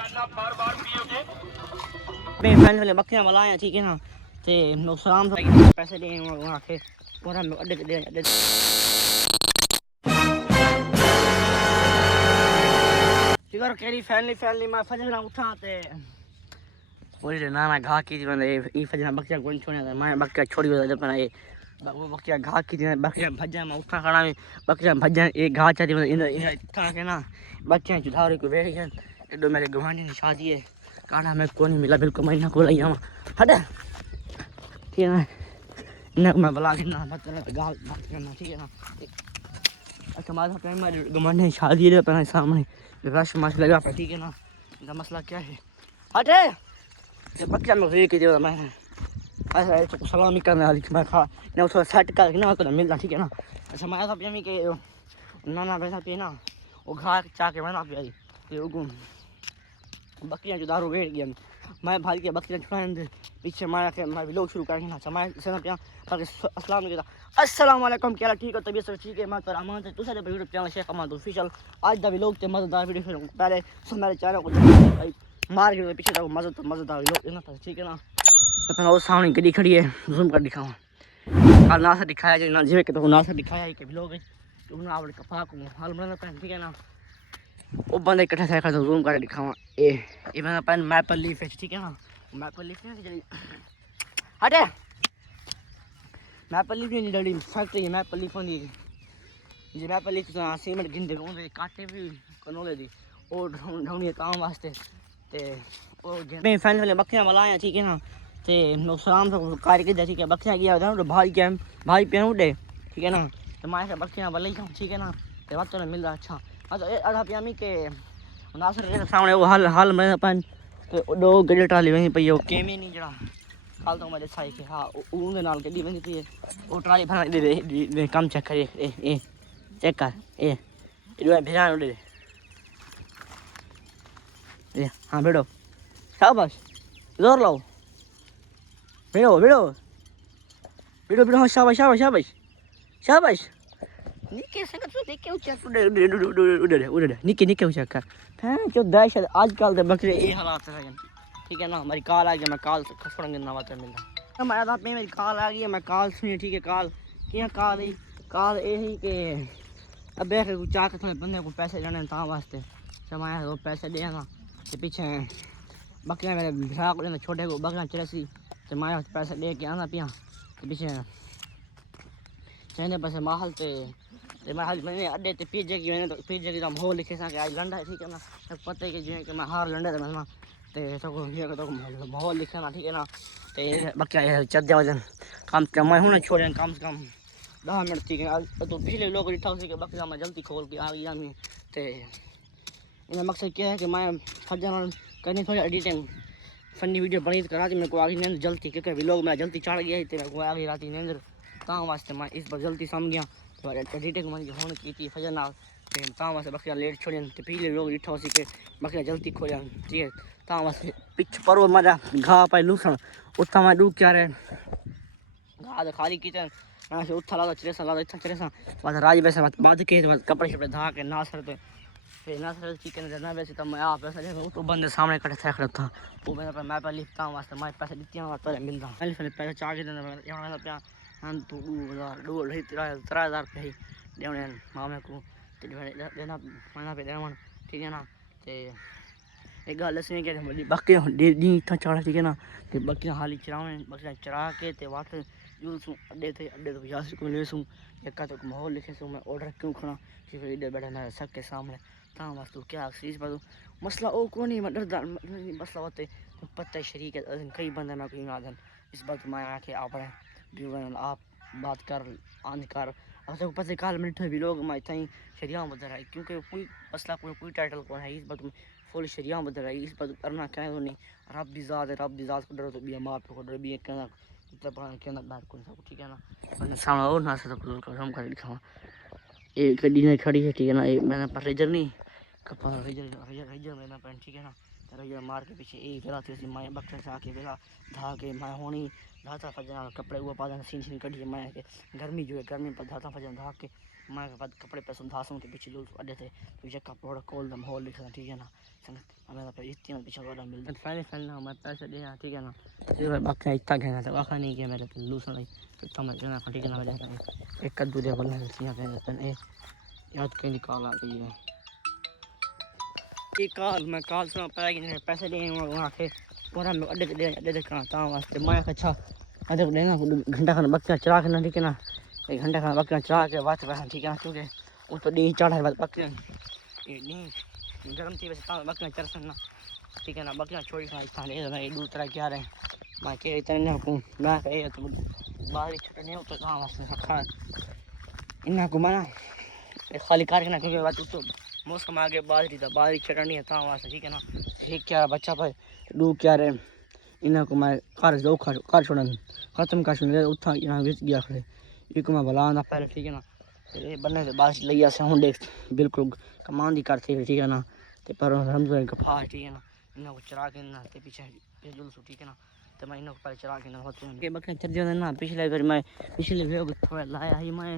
मैं पहले बकरियां वाला ठीक है ना ते सलाम पैसे दे वहां के पूरा अड्डे दे अड्डे ठीक है केरी फैमिली मैं फजर उठा ते बोले ना घा की बंदे ई फजर बकरियां कोन छोड़े मैं बकरियां छोड़ी दे पर ये वो बकरियां घा की बकरियां भजा में उठा खड़ा में बकरियां भजा एक घा चाहती इन था के ना बकरियां जुधारे को बैठ गए एडो मेरे गवांडी की शादी है काना मैं कोनी मिला बिल्कुल महीना को लई हम हट ठीक है ना इन्हें मैं बुला के ना मतलब गाल बात करना ठीक है ना अच्छा मारा टाइम में गवांडी की शादी है पर सामने रश मच लगा पर ठीक है ना इनका मसला क्या है हटे ये बकरियां में रे के दे मैं ऐसा सलामी करने वाली मैं खा ने उसको सेट करके ना तो मिलता ठीक है ना अच्छा मैं ऐसा पिया के ना वैसा पिए ना वो घा चा के बना पिया ये बकरियां जो दारू बैठ गया मैं भाई के बकरियां छुड़ाने पीछे मारा के मैं व्लॉग शुरू करना अच्छा मैं से ना पिया अस्सलाम वालेकुम क्या ठीक है तबीयत सब ठीक है मैं तो अमान से दूसरे वीडियो चैनल शेख अमान ऑफिशियल आज दा व्लॉग ते मजेदार वीडियो फिर पहले सब मेरे चैनल को मार्केट के पीछे मजेदार व्लॉग ना ठीक है ना तो वो सामने गड्डी खड़ी है जूम कर दिखाऊं कल नासा दिखाया जो ना जीवे के तो नासा दिखाया है कि व्लॉग तो ना आवड़ कपा को हाल बना पहन ठीक है ना वो बंदे इकट्ठा थे कर जूम कर दिखाऊं ये बंदा पहन मैपल लीफ है ठीक है ना मैपल लीफ नहीं चली हटे मैपल लीफ नहीं डली फैक्ट्री मैपल लीफ होंदी जी मैपल लीफ तो सीमेंट गिनते होंदे काटे भी कनोले दी और ढौनी काम वास्ते ते ओ मैं फैन वाले बकरियां वाला आया ठीक है ना ते सलाम से कार्य के ठीक है बकरियां गया था तो भाई पे उड़े ठीक है ना तो मैं से बकरियां वाला ही ठीक है ना ते बात तो मिल रहा अच्छा हां तो आधा पियामी के नासर के सामने वो हाल में अपन तो दो गड्डी ट्राली वहीं पे केमी नहीं जड़ा कल तो मैं साई के हां उनके नाल गड्डी वहीं पे वो ट्राली भरा दे काम चेक कर ए चेक कर ए इधर भेजा उड़े ए हां बैठो शाबाश जोर लाओ वीडियो हाँ शाबाश निके संगत तो देखे ऊंचा उड़े निके ऊंचा कर हां जो दाश आजकल दे बकरे ये हालात है ठीक है ना हमारी कॉल आ गई मैं कॉल खसड़ंगे ना बात मिलना हमारा था पे मेरी कॉल आ गई मैं कॉल सुनी ठीक है कॉल क्या कॉल ये ही के अब के चा के थोड़े बंदे को पैसे देने ता वास्ते समाया वो पैसे देना के पीछे बकरियां मेरे भरा को छोटे को बकरियां चरसी तो मैं पैसे दे के आना पिया के पीछे चने पैसे माहौल ते माहौल मैंने अड्डे ते पीजे की मैंने तो पीजे की हम हो लिखे सा के आज लंडा है ठीक है ना पता है कि जो कि मैं हार लंडा था मैं ते तो ये तो माहौल लिखे ना ठीक है ना ते बकरियां चद्दे वजन काम मैं हूं ना छोड़े कम से कम 10 मिनट ठीक है तो पिछले लोग उठा से के बकरियां मैं जल्दी खोल के आ गई मैं ते इनका मकसद क्या है कि मैं फजर करनी थोड़ी एडिटिंग फनी वीडियो बनी करा दी मेरे को आगे नींद जल्दी क्योंकि व्लॉग में जल्दी चढ़ गया तो मेरे को आगे रात नींद ता वास्ते मैं इस बार जल्दी सम गया तो एडिटिंग मन होने की थी फजर ना ता वास्ते बकरियां लेट छोड़न तो पहले लोग इठो सी के बकरियां जल्दी खोलन ठीक है ता वास्ते पिछ परो मजा घा पाई लूसन उठा मैं डूब क्या रे घा तो खाली किचन ना से उठा ला चरेसा बस राज वैसे बात के कपड़े शपड़े धा के ना सर पे फिर ना सर चिकन देना वैसे तो मैं आप पैसा देखो तो बंदे सामने कटे थे खड़ा था वो मैंने पर मैं पर लिखता हूं वास्ते मैं पैसे देती हूं तो मिलता पहले पैसे चार्ज देना यहाँ पे हम तो 3000 पे ही देने मामे को देना मना पे देना ठीक है ना ते एक गल सुन के बाकी दी था चढ़ा ठीक है ना ते बाकी हाली चरावे बाकी चरा के ते वाट यूसू अड्डे तो यासिर को ले सू एक का तो माहौल लिखे सू मैं ऑर्डर क्यों खड़ा कि फिर इधर बैठा ना सबके सामने ता वास्तु क्या सीज बात मसला ओ को नहीं मैं डरदा मसला होते पता है शरीक है कई बंदे मैं कोई आदन इस बात मैं आके आप आप बात कर आन कर अब तो पता काल मिनट भी लोग मैं थई शरिया बदल रहा है क्योंकि कोई मसला कोई टाइटल कौन है इस बात में फुल शरिया बदल रहा है इस बात करना क्या है नहीं रब दी जात को डरो तो भी मां पे को डर भी कहना मतलब के अंदर बात कौन सा ठीक है ना सामने और ना से तो हम कर दिखावा एक गड्डी ने खड़ी है ठीक है ना ये मैंने पर रेजर नहीं कपा रेजर मैंने पेन ठीक है ना रेजर मार के पीछे एक जरा थी मैं बक्से से आके बेला धा के मैं होनी धाता फजना कपड़े वो पादन सीन कड़ी मैं के गर्मी जो है गर्मी पर धाता फजन धा के मैं के बाद कपड़े पे सुधासूं के पीछे लोग अड्डे थे तो ये कपड़ा खोल दम हॉल लिखा ठीक है ना संगत हमें तो इतनी में पीछे वाला मिल फाइनल फाइनल ना मैं पैसे दे ठीक है ना ये बाकी इतना कहना था वाखा नहीं किया मेरे पे लूसन नहीं तो समझ लेना ठीक है ना मेरे एक कद्दू दे बोलना सिया पे याद कहीं निकाल आ गई है कॉल मैं कॉल सुना पाया कि पैसे दिए वहाँ थे पूरा मैं अड्डे कहाँ था वास्ते मैं अच्छा अरे देना घंटा खाना बकरियाँ चरा के ठीक है ना एक घंटा खाना बकरियाँ चरा के बात बैठा ठीक है ना क्योंकि वो तो डी चढ़ा है बकरियाँ डी गर्म थी वैसे कहाँ बकरियाँ चर सकना ठीक है ना बकरियाँ छोड़ी खाना इतना नहीं मैं दूर तरह क्या रहे मैं के इतने नहीं हूँ मैं कहे तो बाहर छोटे नहीं होते कहाँ वास्ते खा इन्ना को मना खाली कार के ना क्योंकि बात तो मौसम आगे बाजरी चटनी है था वास्ते ठीक है ना एक क्या बच्चा भाई डू क्या रहे इन्हें को मैं कार दो कार छोड़न खत्म कर छोड़ने उठा यहाँ बेच गया खड़े ये को मैं भला ना पहले ठीक है ना ये बनने से बारिश लगी ऐसे हूँ देख बिल्कुल कमान दी करते ठीक है ना तो पर रमजो कफा ठीक है ना इन्हें को चरा के ना ते पीछे जुलूस ठीक है ना तो मैं इन्हें को पहले चरा के ना होते हैं के बकरे चर जो ना पिछले बार मैं पिछले वीडियो थोड़ा लाया ही मैं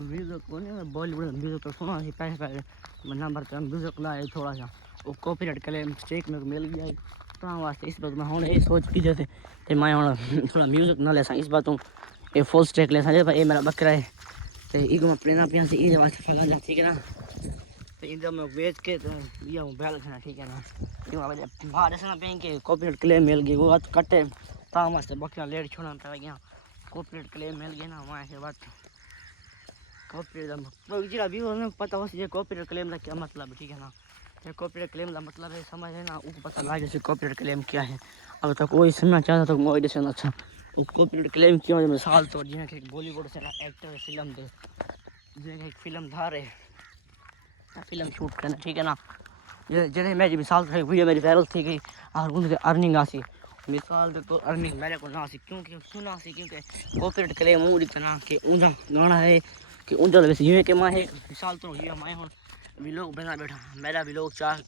वीडियो को नहीं बॉलीवुड वीडियो तो सुना ही पहले मैं नंबर पे वीडियो लाया थोड़ा सा वो कॉपीराइट क्लेम स्टेक में मिल गया ਤਾਂ ਵਾਸਤੇ ਇਸ ਬਾਤ ਮੈਂ ਹੁਣ ਇਹ ਸੋਚ ਕੀ ਤੇ ਮੈਂ ਹੁਣ ਥੋੜਾ 뮤직 ਨਾ ਲੈਸਾਂ ਇਸ ਬਾਤੋਂ ਇਹ ਫੁੱਲ ਸਟੈਕ ਲੈਸਾਂ ਜੇ ਇਹ ਮੇਰਾ ਬੱਕਰਾ ਹੈ ਤੇ ਇਹ ਮੈਂ ਪ੍ਰੇਨਾ ਪਿਆਂ ਸੀ ਇਹਦੇ ਵਾਸਤੇ ਫਲਾਂ ਜਾ ਠੀਕ ਹੈ ਨਾ ਤੇ ਇਹਦਾ ਮੈਂ ਵੇਚ ਕੇ ਤੇ ਇਹ ਮੋਬਾਈਲ ਖਾਣਾ ਠੀਕ ਹੈ ਨਾ ਇਹ ਮੈਂ ਬਾਹਰ ਦੱਸਣਾ ਪੈਂ ਕਿ ਕਾਪੀਰਾਈਟ ਕਲੇਮ ਮਿਲ ਗਈ ਉਹ ਕੱਟੇ ਤਾਂ ਵਾਸਤੇ ਬੱਕਰਾ ਲੇਟ ਛੋੜਨਾ ਪੈ ਗਿਆ ਕਾਪੀਰਾਈਟ ਕਲੇਮ मिल गया ना वहाँ के बाद कॉपीराइट जरा भी पता हो सके कॉपीराइट क्लेम का क्या मतलब ठीक है ना कॉपीराइट क्लेम का मतलब है समझ है ना उसको पता लगा जैसे कॉपीराइट क्लेम क्या है अब तक कोई सुनना चाहता तो मैं एडिशन अच्छा वो कॉपीराइट क्लेम क्यों है मिसाल तो जिन्हें कि बॉलीवुड से एक्टर फिल्म दे जिन्हें फिल्म धारे फिल्म शूट करना ठीक है ना जिन्हें मेरी मिसाल तो वीडियो मेरी वायरल थी गई और उनसे अर्निंग आसी मिसाल तो अर्निंग मेरे को ना सी क्योंकि सुना सी क्योंकि कॉपीराइट क्लेम वो इतना कि ऊँचा गाना है कि ऊँचा वैसे यूँ कि मैं मिसाल तो ये मैं हूँ व्लॉग बना बैठा मेरा व्लॉग चाह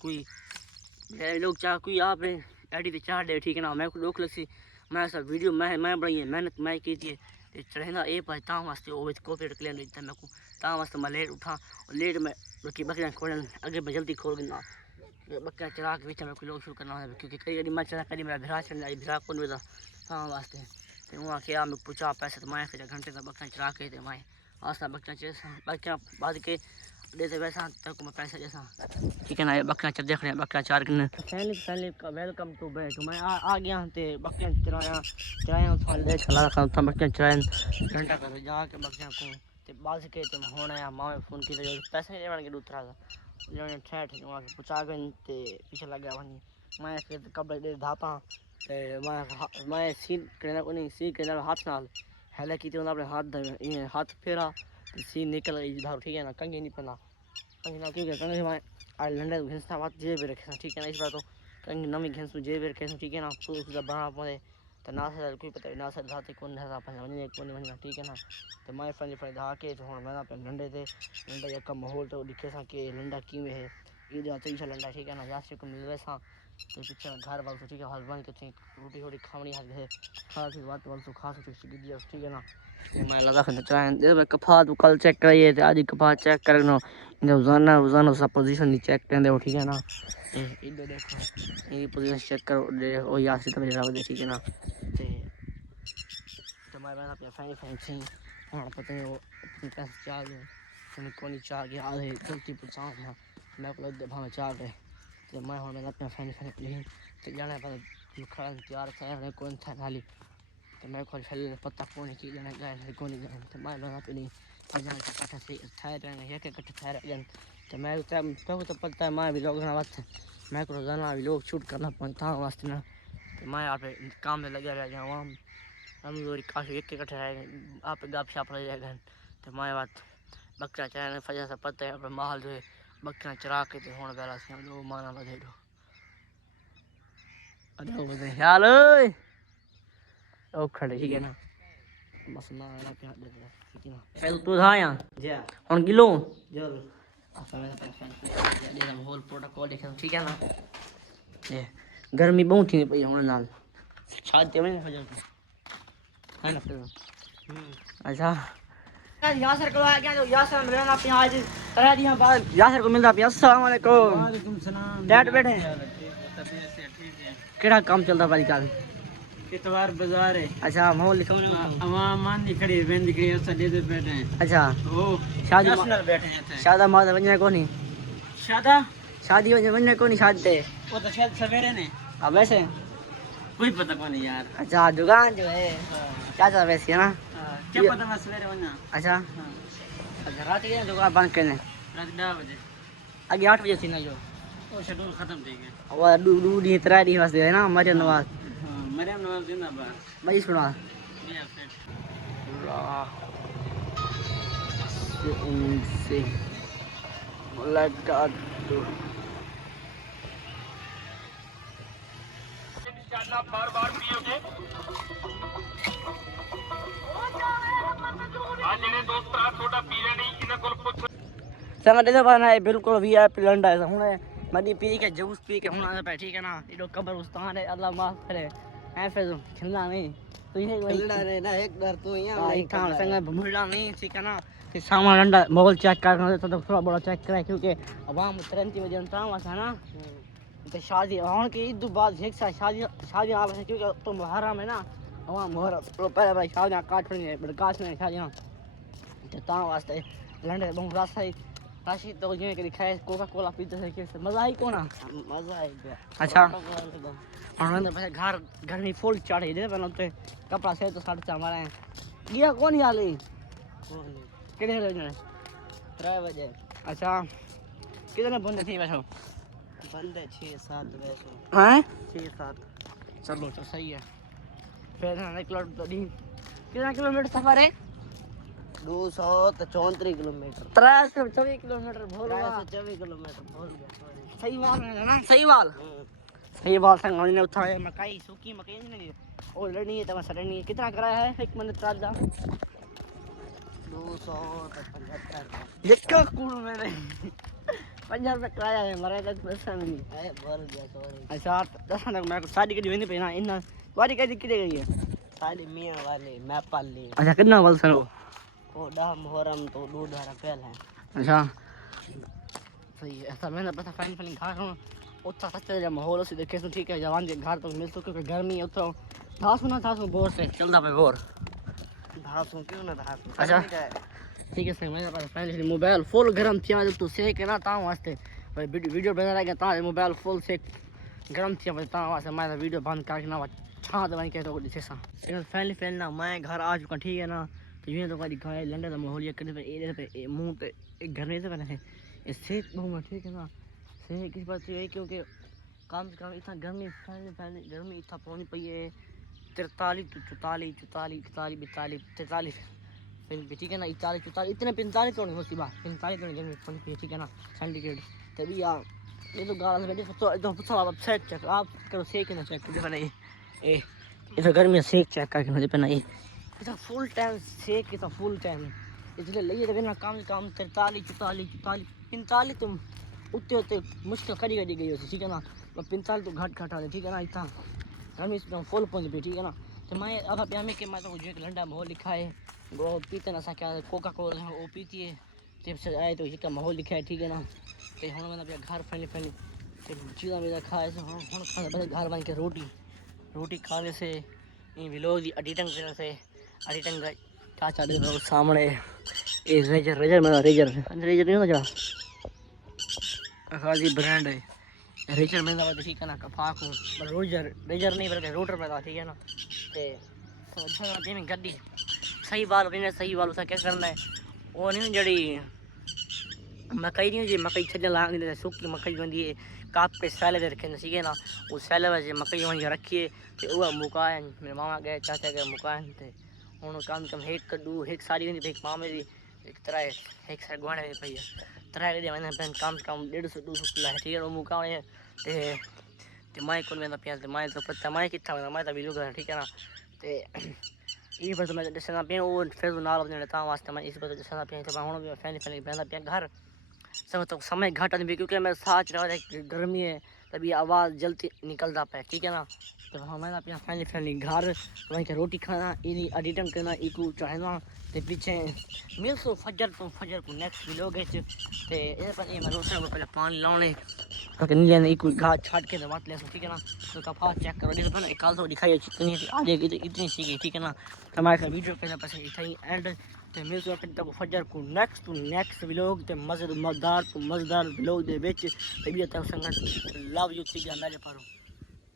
कोई आप एडी तो चाह दे ठीक है ना मैं को रोक लगी मैं सब वीडियो मैं बनाई मेहनत मैं की थी चढ़ेना ए पर ता वास्ते वो कॉपीराइट क्लेम देता मैं को ता वास्ते मैं लेट उठा और लेट में बकरियाँ खोलन आगे मैं जल्दी खोल गिना बकरियाँ चरा के बीच में कोई लोग शुरू करना है क्योंकि कई मैं चला कभी मेरा भिरा चलना भिरा कौन बेदा ता वास्ते तो वहाँ क्या मैं पूछा पैसे तो मैं फिर घंटे तक बकरियाँ चरा के थे मैं आस्ता बकरियाँ बाद के देते वैसा तक मैं पैसा जैसा ठीक है ना बकरा चर देख रहे हैं बकरा चार करने फैमिली का वेलकम टू बैक मैं आ गया ते बकरियाँ चराया ले चला रखा था बकरियाँ चराया घंटा कर जाके बकरियाँ को ते बाज के तुम होना या माँ फोन की पैसे नहीं बन के दूसरा जो ठेठ वहाँ के पुचा गए ते पीछे लग गया वहीं मैं फिर कपड़े दे धापा ते मैं सीन करना को नहीं सी करना हाथ नाल हेला की तो अपने हाथ फेरा सी निकल गई इधर ठीक है ना कंगी नहीं पहना कंगी ना क्योंकि कंगी में लंडे घिसना बात जेब रखे ठीक है ना इस बात तो कंगी नवी घिस जेब रखे ठीक है ना पूरा बना पड़े तो ना से कोई पता ना से धाते कौन है अपन वनी कौन वनी ठीक है ना तो मैं फन धा के तो हम मैं पे लंडे थे लंडा या का माहौल तो दिखे सा कि लंडा क्यों है ये जो तो लंडा ठीक है ना जास्ट को मिलवे सा तो पीछे घर वाल ठीक है हस्बैंड के रोटी थोड़ी खावनी है खा फिर बात वाल तो खा ठीक है ना मैं लगा फिर चलाएं कफा तो कल चेक कराइए थे आज कफा चेक करना रोजाना सब पोजीशन नहीं चेक करें देखो ठीक है ना इधर देखो ये पोजीशन चेक करो दे ओ यार से मेरे रख दे ठीक है ना तो मैं अपने फैन हाँ पता नहीं वो अपनी पैसे चाह गए तुमने कौन चाह गया आधे गलती पूछा था मैं को लग भाव चाह गए तो मैं हूँ मैंने अपने फैन प्लेन तो जाना पता खड़ा तैयार था कौन था नाली तो मैं खुद फैल पता कौन की जाना गए कौन गए तो मैं लगा पे नहीं जान का कट्ठा से ठहर रहेंगे एक कट्ठा ठहर गए तो मैं तो पता है मैं भी लोग बात मैं को रोजाना भी लोग शूट करना पड़ता वास्ते ना तो मैं यहाँ पे काम में लगे रह जाऊँ हम लोग काफ़ी एक कट्ठे रह आप गप शप रह जाएगा तो मैं बात बकरा चराने फजा से पता है अपने माहौल जो है बकरा चरा के तो होने वाला से हम लोग माना बधे दो अरे बधे ख्याल ओ खड़े ठीक है ना बस ना आना पे हाथ दे दे ठीक है ना पहले तो था यहाँ जी कौन किलो जरूर अच्छा मेरा पैसा दे हम होल प्रोटोकॉल देखें ठीक है ना ये गर्मी बहुत थी पई होने नाल छाते में हो जाता है ना फिर अच्छा यासर को आ गया जो यासर मिलना पे आज तरह दिया बाद यासर को मिलता पे अस्सलाम वालेकुम। वालेकुम सलाम। डैड बैठे हैं। तबीयत से ठीक है। केड़ा काम चलता भाई कल? इतवार बाजार है। अच्छा माहौल लिखो ना। आवाम मान निकली वेंद निकली सजे दे बैठे हैं। अच्छा ओ शादी नेशनल बैठे हैं। शादा मादा वन्या कोनी शादा शादी वन्या कोनी शादी ते वो तो शायद सवेरे ने। अब वैसे कोई पता नहीं यार। अच्छा दुकान जो है क्या चल वैसे है ना क्या पता मैं सवेरे वना। अच्छा अच्छा रात के दुकान बंद करने रात 10 बजे आगे 8 बजे थी ना जो वो शेड्यूल खत्म थी गया। वो दू दी त्रा दी वास्ते है ना मरियम नवाज हां मरियम नवाज जिंदाबाद। भाई सुना मियां सेठ इनसे मुलाकात इंशाल्लाह बार-बार पियोगे आज जेडे दोस्त आ थोड़ा पी रहे नहीं इन्हें कोल पुछ संग दे बना है बिल्कुल वीआईपी लंडा है हुने मदी पी के जूस पी के हुना पे ठीक है ना इडो कब्रिस्तान है अल्लाह माफ करे है फिर खिलना नहीं तो ये खिलना नहीं ना एक डर तू यहां नहीं था संग भूलना नहीं ठीक है ना कि सामान लंडा माहौल चेक करना तो थोड़ा बड़ा चेक करे क्योंकि अवाम तुरंत वजह तावा था ना तो शादी होने की ईद बाद एक साथ शादी आ रही क्योंकि तो मुहर्रम है ना अवाम मुहर्रम तो पहले भाई शादी काट रही है बड़काश में शादी ना तो ता वास्ते लंडे बहुत राशि तो ये कि खाए कोका कोला पीते थे कि मजा आई कोना मजा आई गया। अच्छा और अंदर पहले घर में फुल चढ़े दे पहले तो कपड़ा से तो साढ़े चार मारे गया कौन याली कितने बजे 3 बजे। अच्छा कितने बंदे थे वैसे बंदे 6-7 वैसे हैं 6-7। चलो तो सही है फिर ना निकलो तो दिन कितना किलोमीटर सफर है 234 किलोमीटर 324 किलोमीटर भूल गया 324 किलोमीटर भूल गया। सही बात है ना सही बात संग ने उठाए मकाई सूखी मकाई नहीं और लड़नी है तो सड़नी है कितना कराया है एक मंदिर चार्ज का 275। इसका कूड़ मैंने 50 रुपये कराया है मरे 10 पैसा नहीं है भूल गया सॉरी। अच्छा 10 तक मेरे को शादी की नहीं पहना इन वारी कैसी की गई है साली मियां वाले मैं पाली। अच्छा कितना वाल सर वो 10 मुहर्रम तो 2 धारा पहले है। अच्छा सही है ऐसा मैंने पता फाइन फाइन खा रहा हूँ उतना सच्चा जब माहौल से देखे तो ठीक है जवान के घर तो मिल तो क्योंकि गर्मी है उतना था सुना बोर से चलता पे बोर धासू क्यों ना धासू। अच्छा ठीक है सर मेरे पास फाइनली मोबाइल फुल गर्म थी जब तू सेक ना ता वास्ते भाई वीडियो बना रहा ता मोबाइल फुल सेक गर्म थी भाई ता वास्ते मैं वीडियो बंद करके ना छा दवाई के तो दिसे सा फाइनली फ्रेंड ना मैं घर आ चुका ठीक है ना तो यूं तो कभी खाए लंडे का माहौल ये करने पे मुंह पे एक घर में से बना है सेक बहुत ठीक है ना सेक किस बात है क्योंकि काम से काम इतना गर्मी फैलने गर्मी इतना पानी पई है 43 44 43 ठीक है ना 41 44 इतने 45 तो नहीं होती बात 45 तो नहीं गर्मी पानी पई ठीक है ना सेंटीग्रेड तभी यार ये तो गाल से बैठे तो पूछा आप सेक चेक आप करो सेक ना चेक देखो ना ये तो गर्मी सेक चेक करके मुझे पे ना ये फुल टाइम सेक इतना फुल टाइम इसलिए लिए तो ना काम से काम 43 44 45 तुम उतने मुश्किल करी गई होती ठीक है ना 45 तो घट आ ठीक है ना इतना गर्मी फुल पहुंच पे ठीक है ना तो मैं अब पे हमें कि मैं तो जो लंडा माहौल लिखा है वो पीते ना क्या कोका कोला वो पीती है जब से आए तो इसका माहौल लिखा है ठीक है ना तो हम मैंने घर फैली चीज़ा मेरा खाए से हम खाने पड़े घर बन के रोटी खाने से विलोक की अडीटंग से अडीटंग क्या चल रहा है सामने ये रेजर नहीं होता खासी ब्रांड है रेजर में दवा ठीक है ना कफाक रेजर नहीं बल्कि रोटर में ठीक है ना तो गड्डी सही बाल उसे क्या करना है वो नहीं जड़ी मकई नहीं जी मकई छजन लाग सुखी मकई बंदी है काप पे सैले दे रखे ठीक है ना उस सैले वजह मकई वहीं रखिए तो वह मुकाए मेरे मामा गए चाचा गए मुकाए थे हूँ कम एक कद्दू एक साड़ी एक मामे की एक तरह एक साइड गुआने पई है तरह के मैंने कम से कम 150-200 किलो है ठीक है वो मुकाए ते माई को वेंदा पिया ते माई तो पता माई किथा वेंदा माई तो वीडियो कर ठीक है ना ते ये बस मैं दसना पिया वो फिर नाल अपने ता वास्ते मैं इस बस दसना पिया तो हुन भी फैनी वेंदा पिया घर सब तो समय घाटा नहीं क्योंकि मैं साच रहा गर्मी है तभी आवाज़ जल्दी निकलता पे, ठीक है ना। तो हमें अपना फैमिली घर वहीं के रोटी खाना इन्हीं एडिटिंग करना इको चाहना ते पीछे मिल सो फजर को नेक्स्ट व्लॉग है ते ये पर ये मैं रोटियां को पहले पानी लाने ताकि नहीं ने इको घाट छाट के दबात ले, ठीक है ना। तो कफा चेक करो देखो पहले कल तो दिखाई कितनी आज इतनी सी गई, ठीक है ना। हमारे का वीडियो पहले बस इतना ही एंड ते मिल सो फिर तक फजर को नेक्स्ट व्लॉग ते मजेदार व्लॉग दे विच ते भी तक संगत लव यू, ठीक है। अंदाजे पारो।